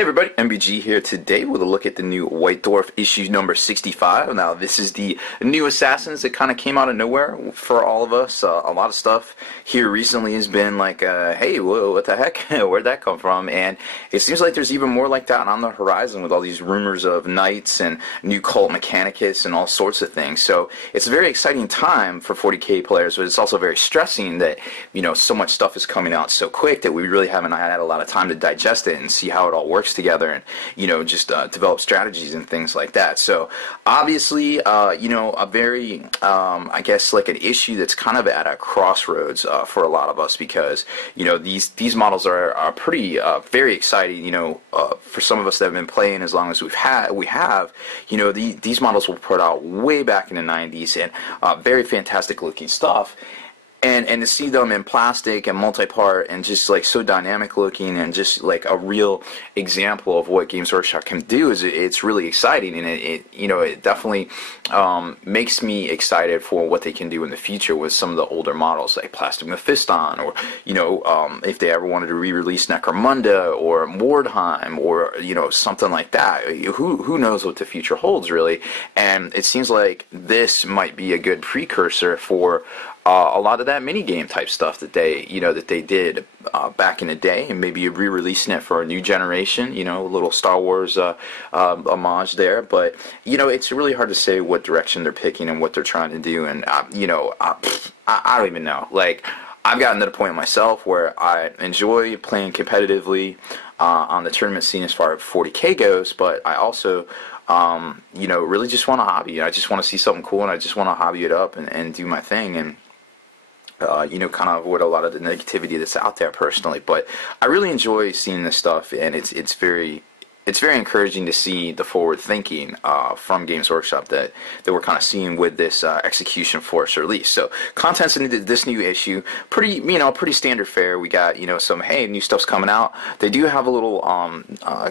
Hey everybody, MBG here today with a look at the new White Dwarf issue number 65. Now this is the new Assassins that kind of came out of nowhere for all of us. A lot of stuff here recently has been like, hey, whoa, what the heck? Where'd that come from? And it seems like there's even more like that on the horizon with all these rumors of knights and new cult mechanicus and all sorts of things. So it's a very exciting time for 40k players, but it's also very stressing that, you know, so much stuff is coming out so quick that we really haven't had a lot of time to digest it and see how it all works together and, you know, just develop strategies and things like that. So obviously, you know, a very, I guess, like an issue that's kind of at a crossroads for a lot of us, because, you know, these models are pretty very exciting. You know, for some of us that have been playing as long as we have, you know, these models were put out way back in the 90s and very fantastic looking stuff. And to see them in plastic and multi-part and just like so dynamic looking and just like a real example of what Games Workshop can do it's really exciting, and it you know, it definitely makes me excited for what they can do in the future with some of the older models like Plastic Mephiston, or, you know, if they ever wanted to re-release Necromunda or Mordheim, or, you know, something like that. Who knows what the future holds, really. And it seems like this might be a good precursor for a lot of that mini game type stuff that they did back in the day, and maybe re-releasing it for a new generation. You know, a little Star Wars homage there. But, you know, it's really hard to say what direction they're picking and what they're trying to do. And you know, I don't even know. Like, I've gotten to the point myself where I enjoy playing competitively on the tournament scene as far as 40k goes, but I also you know, really just want to hobby. I just want to see something cool, and I just want to hobby it up and do my thing, and you know, kind of avoid a lot of the negativity that's out there personally. But I really enjoy seeing this stuff, and it's very encouraging to see the forward thinking from Games Workshop that we're kind of seeing with this Execution Force release. So contents in this new issue, pretty standard fare. We got, you know, some, hey, new stuff's coming out. They do have a little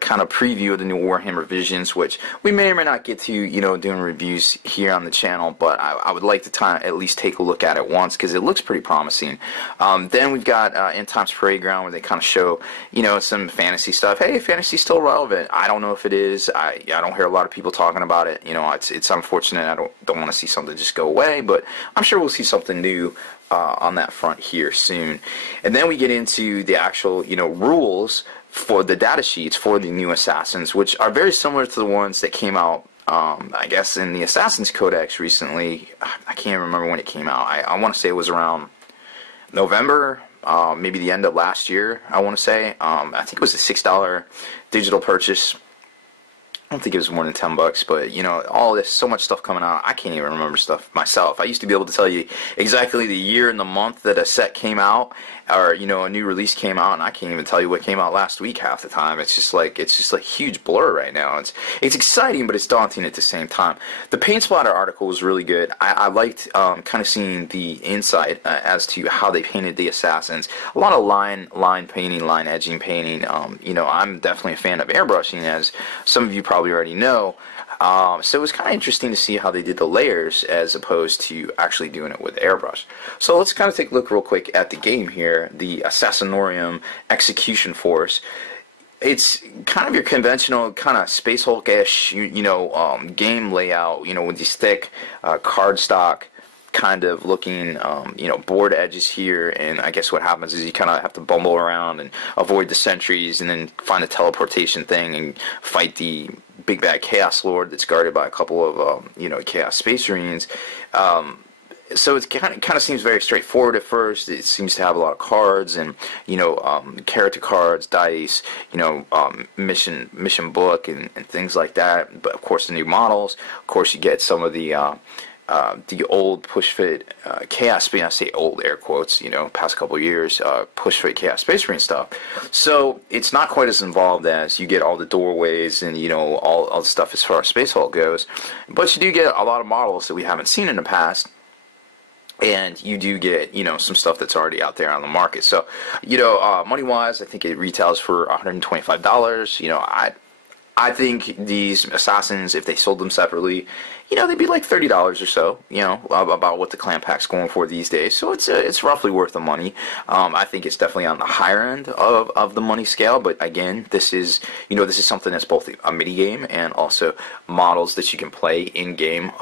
kind of preview of the new Warhammer Visions, which we may or may not get to, you know, doing reviews here on the channel, but I would like to at least take a look at it once, because it looks pretty promising. Then we've got End Times Parade Ground, where they kind of show, you know, some fantasy stuff. Hey, fantasy's still relevant. I don't know if it is. I don't hear a lot of people talking about it. You know, it's unfortunate. I don't want to see something just go away, but I'm sure we'll see something new on that front here soon. And then we get into the actual, you know, rules for the data sheets for the new Assassins, which are very similar to the ones that came out, I guess, in the Assassin's Codex recently. I can't remember when it came out. I want to say it was around November, maybe the end of last year, I want to say. I think it was a $6 digital purchase. I don't think it was more than $10, but, you know, all this, so much stuff coming out, I can't even remember stuff myself. I used to be able to tell you exactly the year and the month that a set came out, or, you know, a new release came out, and I can't even tell you what came out last week half the time. It's just like huge blur right now. It's exciting, but it's daunting at the same time. The Paint Splatter article was really good. I liked kind of seeing the insight as to how they painted the Assassins. A lot of line painting, line edging painting. You know, I'm definitely a fan of airbrushing, as some of you probably already know. So it was kind of interesting to see how they did the layers as opposed to actually doing it with airbrush. So let's kind of take a look real quick at the game here, the Assassinorium Execution Force. It's kind of your conventional kind of Space Hulk-ish, you know, game layout, you know, with these thick cardstock kind of looking, you know, board edges here. And I guess what happens is you kind of have to bumble around and avoid the sentries, and then find the teleportation thing and fight the big bad Chaos Lord that's guarded by a couple of, you know, Chaos Space Marines. So it kind of seems very straightforward at first. It seems to have a lot of cards and, you know, character cards, dice, you know, mission book and things like that. But of course the new models. Of course you get some of the old push fit Chaos Space, I say old air quotes, you know, past couple of years, push fit Chaos Space Marine stuff. So it's not quite as involved as you get all the doorways and, you know, all the stuff as far as Space Hulk goes. But you do get a lot of models that we haven't seen in the past. And you do get, you know, some stuff that's already out there on the market. So, you know, money-wise, I think it retails for $125. You know, I think these Assassins, if they sold them separately, they'd be like $30 or so, about what the clan pack's going for these days. So it's roughly worth the money. I think it's definitely on the higher end of the money scale. But again, this is something that's both a mini game and also models that you can play in game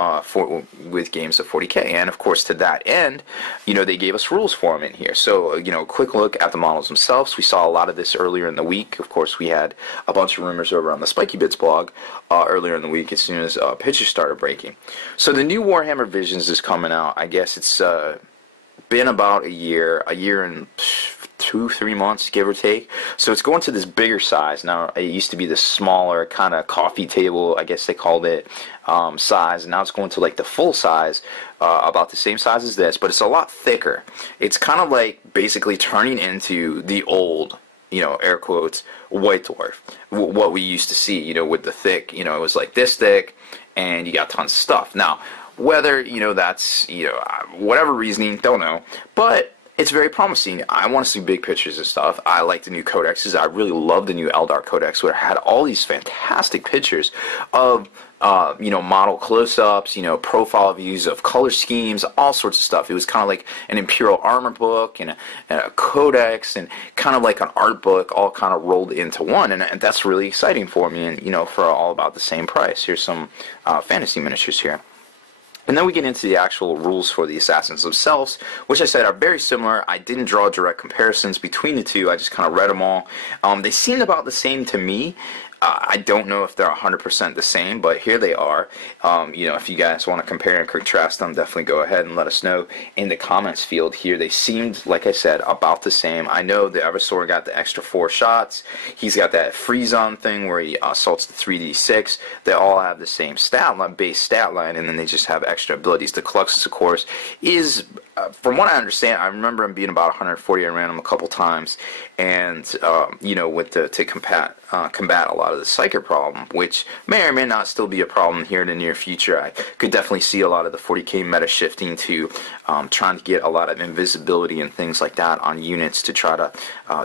with games of 40K. And of course, to that end, they gave us rules for them in here. So quick look at the models themselves. We saw a lot of this earlier in the week. Of course, we had a bunch of rumors over on the Spiky Bits blog earlier in the week as soon as pitches started breaking. So the new Warhammer Visions is coming out. I guess it's been about a year and 2-3 months, give or take. So it's going to this bigger size. Now, it used to be this smaller kind of coffee table, I guess they called it, size. And now it's going to like the full size, about the same size as this, but it's a lot thicker. It's kind of like basically turning into the old, air quotes, White Dwarf. What we used to see, with the thick, it was like this thick, and you got tons of stuff. Now, whether, that's, whatever reasoning, don't know, but it's very promising. I want to see big pictures and stuff. I like the new codexes. I really love the new Eldar Codex, where it had all these fantastic pictures of model close-ups, profile views of color schemes, all sorts of stuff. It was kind of like an Imperial armor book and a codex and kind of like an art book all kind of rolled into one. And that's really exciting for me, and, for all about the same price. Here's some fantasy miniatures here. And then we get into the actual rules for the assassins themselves, which I said are very similar. I didn't draw direct comparisons between the two. I just kind of read them all. They seemed about the same to me. I don't know if they're 100% the same, but here they are. If you guys want to compare and contrast them, definitely go ahead and let us know in the comments field here. They seemed, like I said, about the same. I know the Eversor got the extra 4 shots. He's got that freeze-on thing where he assaults the 3d6. They all have the same base stat line, and then they just have extra abilities. The Colossus, of course, is, from what I understand, I remember him being about 140. I ran him a couple times, and to combat a lot of the Psyker problem, which may or may not still be a problem here in the near future. I could definitely see a lot of the 40k meta shifting to trying to get a lot of invisibility and things like that on units to try to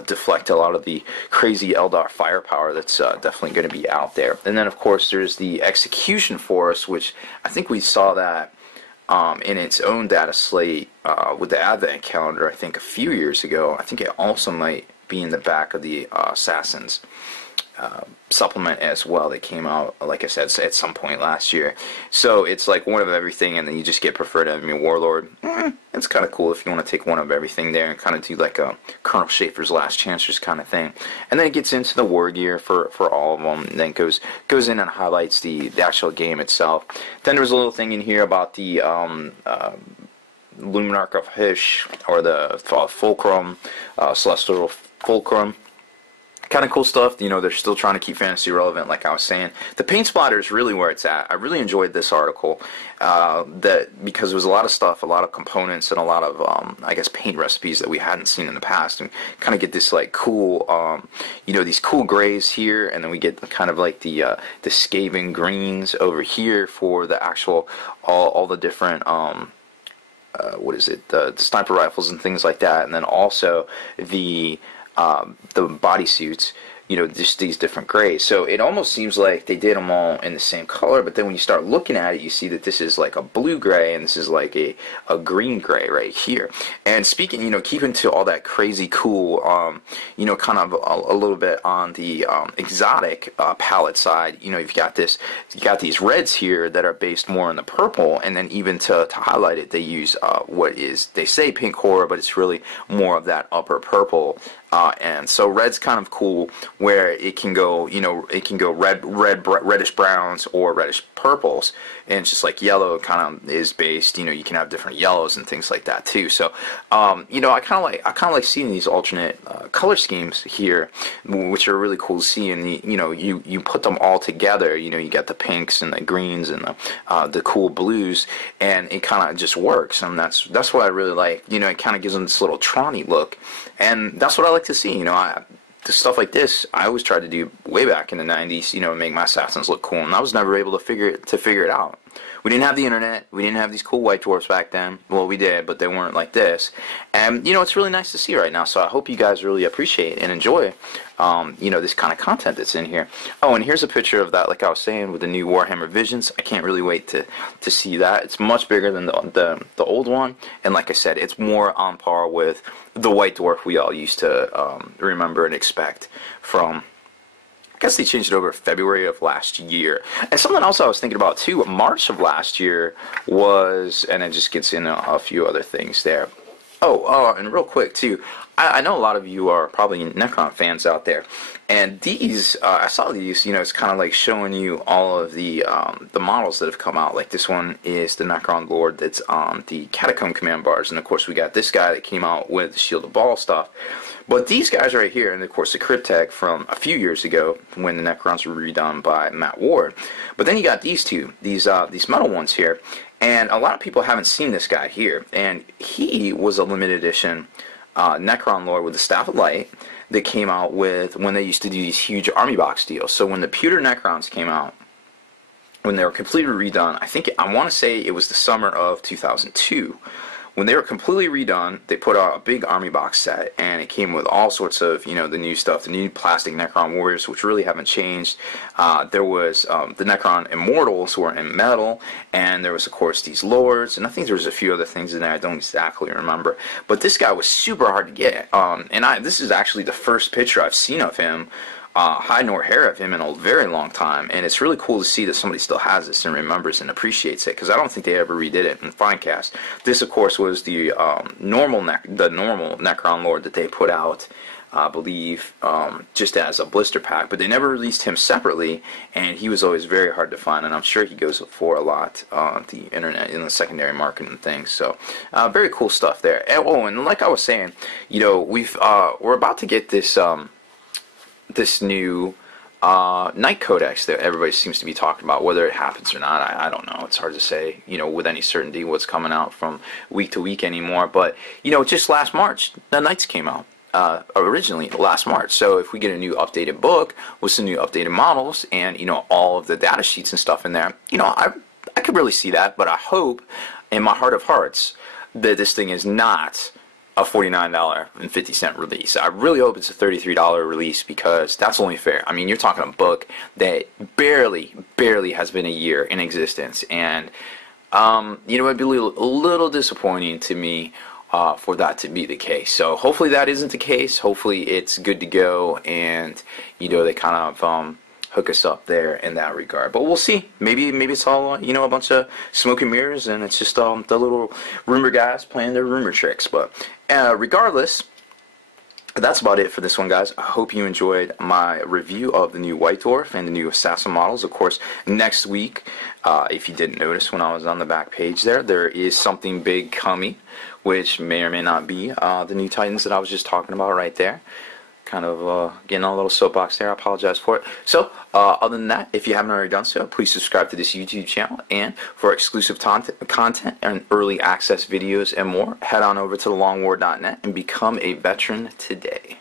deflect a lot of the crazy Eldar firepower that's definitely going to be out there. And then, of course, there's the Execution Force, which I think we saw that in its own data slate with the Advent calendar, I think a few years ago. I think it also might be in the back of the Assassins supplement as well. They came out, like I said, at some point last year. So it's like one of everything, and then you just get preferred enemy warlord. It's kind of cool if you want to take one of everything there and kind of do like a Colonel Schaefer's Last Chancers kind of thing. And then it gets into the war gear for all of them, and then goes in and highlights the actual game itself. Then there's a little thing in here about the Luminarch of Hysh, or the Fulcrum, Celestial Fulcrum. Kind of cool stuff. They're still trying to keep fantasy relevant, like I was saying. The paint splatter is really where it's at. I really enjoyed this article because there was a lot of stuff, a lot of components, and a lot of, I guess, paint recipes that we hadn't seen in the past. And kind of get this, like, cool, these cool grays here, and then we get kind of like the Skaven greens over here for the actual, all the different, the sniper rifles and things like that. And then also the bodysuits, just these different grays. So it almost seems like they did them all in the same color, but then when you start looking at it, you see that this is like a blue gray, and this is like a green gray right here. And speaking, keeping to all that crazy cool, kind of a little bit on the exotic palette side, you've got these reds here that are based more on the purple, and then even to highlight it, they use they say pink horror, but it's really more of that upper purple. And so red's kind of cool, where it can go, reddish browns or reddish purples, and it's just like yellow kind of is based. You can have different yellows and things like that too. So, I kind of like seeing these alternate color schemes here, which are really cool to see. And you put them all together. You got the pinks and the greens and the cool blues, and it kind of just works. And that's what I really like. It kind of gives them this little Tron-y look, and that's what I like to see. The stuff like this, I always tried to do way back in the 90s, make my assassins look cool, and I was never able to figure it out. We didn't have the internet. We didn't have these cool white dwarfs back then. Well, we did, but they weren't like this. And, you know, it's really nice to see right now. So I hope you guys really appreciate and enjoy, you know, this kind of content that's in here. Oh, and here's a picture of that, like I was saying, with the new Warhammer Visions. I can't really wait to see that. It's much bigger than the old one. And like I said, it's more on par with the white dwarf we all used to remember and expect from... I guess they changed it over February of last year. And something else I was thinking about too, March of last year was, and it just gets into a few other things there. Oh, and real quick too, I know a lot of you are probably Necron fans out there, and these, I saw these, you know, it's kind of like showing you all of the models that have come out. Like this one is the Necron Lord that's on the Catacomb command bars, and of course we got this guy that came out with the Shield of Ball stuff. But these guys right here, and of course the Cryptek from a few years ago when the Necrons were redone by Matt Ward. But then you got these two, these metal ones here, and a lot of people haven't seen this guy here, and he was a limited edition Necron Lord with the Staff of Light that came out with when they used to do these huge army box deals. So when the Pewter Necrons came out, when they were completely redone, I want to say it was the summer of 2002. When they were completely redone, they put out a big army box set, and it came with all sorts of, you know, the new stuff, the new plastic Necron warriors, which really haven't changed. There was the Necron Immortals, who are in metal, and there was, of course, these Lords, and I think there was a few other things in there I don't exactly remember. But this guy was super hard to get, and this is actually the first picture I've seen of him, hide nor hair of him, in a very long time, and it's really cool to see that somebody still has this and remembers and appreciates it, because I don't think they ever redid it in Finecast. This, of course, was the normal Necron Lord that they put out, I believe, just as a blister pack, but they never released him separately, and he was always very hard to find, and I'm sure he goes for a lot on the internet in the secondary market and things. So very cool stuff there. And like I was saying, you know, we're about to get this this new Night Codex that everybody seems to be talking about. Whether it happens or not, I don't know. It's hard to say, you know, with any certainty what's coming out from week to week anymore. But, you know, just last March, the Knights came out. Originally last March. So if we get a new updated book with some new updated models and, you know, all of the data sheets and stuff in there, you know, I could really see that. But I hope in my heart of hearts that this thing is not a $49.50 release. I really hope it's a $33 release, because that's only fair. I mean, you're talking a book that barely has been a year in existence, and you know, it'd be a little disappointing to me for that to be the case. So hopefully that isn't the case. Hopefully it's good to go, and you know, they kind of hook us up there in that regard. But we'll see. Maybe it's all, you know, a bunch of smoke and mirrors, and it's just the little rumor guys playing their rumor tricks. But regardless, that's about it for this one, guys. I hope you enjoyed my review of the new White Dwarf and the new Assassin models. Of course, next week, if you didn't notice when I was on the back page there is something big coming, which may or may not be the new Titans that I was just talking about right there. Kind of getting on a little soapbox there. I apologize for it. So, other than that, if you haven't already done so, please subscribe to this YouTube channel. And for exclusive content and early access videos and more, head on over to thelongwar.net and become a veteran today.